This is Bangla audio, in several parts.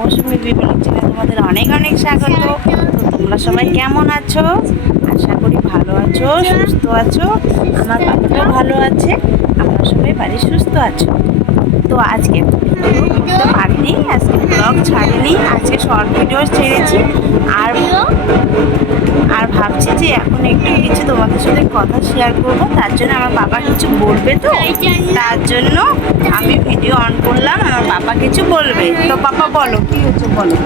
মৌসুমী বিবরণ চ্যানেলে তোমাদের অনেক অনেক স্বাগত। তো তোমরা সবাই কেমন আছো? আশা করি ভালো আছো, সুস্থ আছো। আমার বাবাটাও ভালো আছে, আমরা সবাই বাড়ি সুস্থ আছো। তো আজকে ভিডিও করতে পারিনি, আজকে ব্লগ ছাড়িনি, আজকে শর্ট ভিডিও ছেড়েছি। আর ভাবছি যে এখন একটু কিছু তোমাদের সাথে কথা শেয়ার করবো, তার জন্য আমার বাবা কিছু বলবে, তো তার জন্য আমি ভিডিও অন করলাম। আমার বাবা কিছু বলবে, তো বাবা বলো কি হচ্ছে বলো।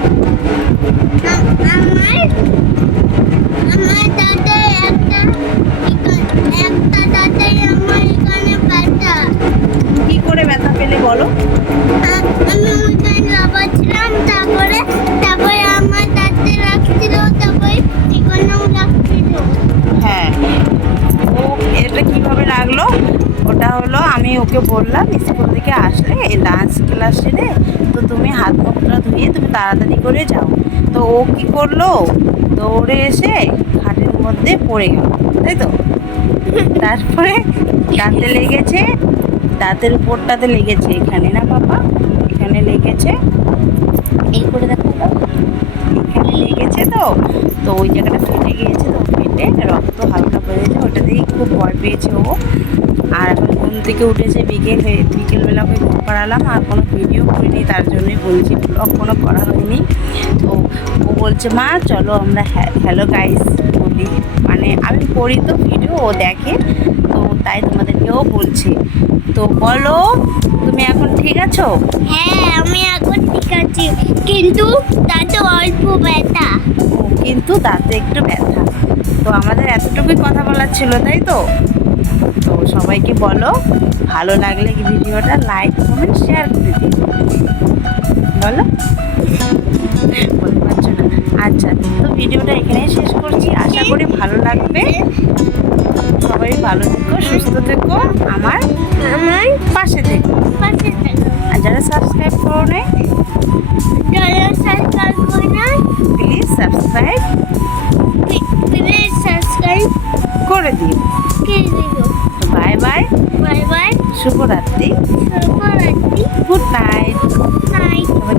কি করে ব্যথা পেলে বলো? আমি ওইখানে লাফাচ্ছিলাম, তারপরে আমার দাঁতে রাখছিল, তারপরে এখানেও রাখছিল। হ্যাঁ, ও এটা কিভাবে লাগলো? ওটা হলো আমি ওকে বললাম স্কুল থেকে আসলে ডান্স ক্লাস সেরে তো তুমি হাত মুখটা ধুয়ে তুমি তাড়াতাড়ি করে যাও। তো ও কি করলো, দৌড়ে এসে খাটের মধ্যে পড়ে গেল, তাই তো। তারপরে দাঁতে লেগেছে, দাঁতের উপরটাতে লেগেছে, এখানে না বাবা, এখানে লেগেছে, এই করে দেখো তো, এখানে লেগেছে। তো তো ওই জায়গাটা ফেটে গিয়েছে, তো ফেটে রক্ত হালকা বেরিয়েছে, ওটা দিয়েই খুব ভয় পেয়েছে ও। আর এখন ঘুম থেকে উঠেছে, বিকেলবেলা ওকে ঘুম পাড়ালাম, আর কোনো ভিডিও করিনি, তার জন্যই বলছি, ব্লগ কোনো করা হয়নি। তো ও বলছে মা চলো আমরা হ্যালো গাইস বলি, মানে আমি করি তো ভিডিও, ও দেখে, তো তাই তোমাদেরকেও বলছে। তো বলো তুমি এখন ঠিক আছো? হ্যাঁ, আমি এখন ঠিক আছি, কিন্তু দাঁতে অল্প ব্যথা। কিন্তু দাঁতে একটু ব্যথা। তো আমাদের এতটুকুই কথা বলার ছিল, তাই তো। তো সবাইকে বলো ভালো লাগলে ভিডিওটা লাইক কমেন্ট শেয়ার করে দিও, বলো। বলতে পারছো না? আচ্ছা, তো ভিডিওটা এখানেই শেষ করছি, আশা করি ভালো লাগবে। সবাই ভালো থেকো, সুস্থ থেকো, আমার পাশে থেকো। আর যারা সাবস্ক্রাইব করো না, প্লিজ সাবস্ক্রাইব করে দিও। বাই বাই, বাই বাই, শুভরাত্রি, শুভরাত্রি, গুড নাইট। নাইট। সবাই